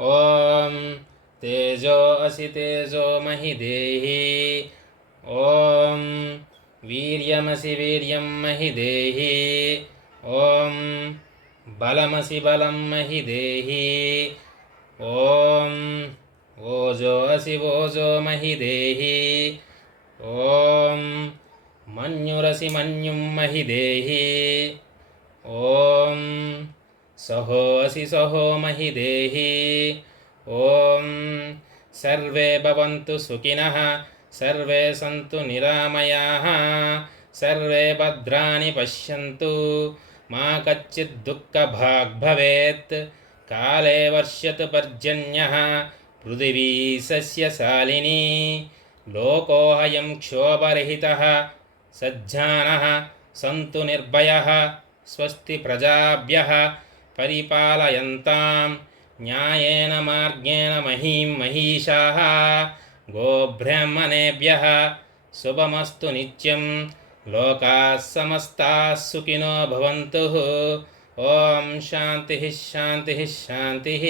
ॐ तेजो असि तेजो महि देहि ॐ वीर्यमसि वीर्यं महि देहि ॐ बलमसि बलं महि देहि ॐ ओजो असि वोजो महि देहि ॐ मन्युरसि मन्युं महि देहि ॐ सहो असि सहो महि देहि। ॐ सर्वे भवन्तु सुखिनः, सर्वे सन्तु निरामयाः, सर्वे भद्राणि पश्यन्तु। मा कच्चित् दुःखभाग् भवेत्, काले वर्ष्यतु पर्जन्यः, पृथिवी सस्यशालिनी लोकोऽयं क्षोभरहितः, सज्जानः, सन्तु निर्भयः, स्वस्ति प्रजाभ्यः परिपालयन्तां न्यायेन मार्गेण महीं महिषाः गोब्राह्मणेभ्यः शुभमस्तु नित्यं लोकाः समस्ताः सुखिनो भवन्तु ॐ शान्तिः शान्तिः शान्तिः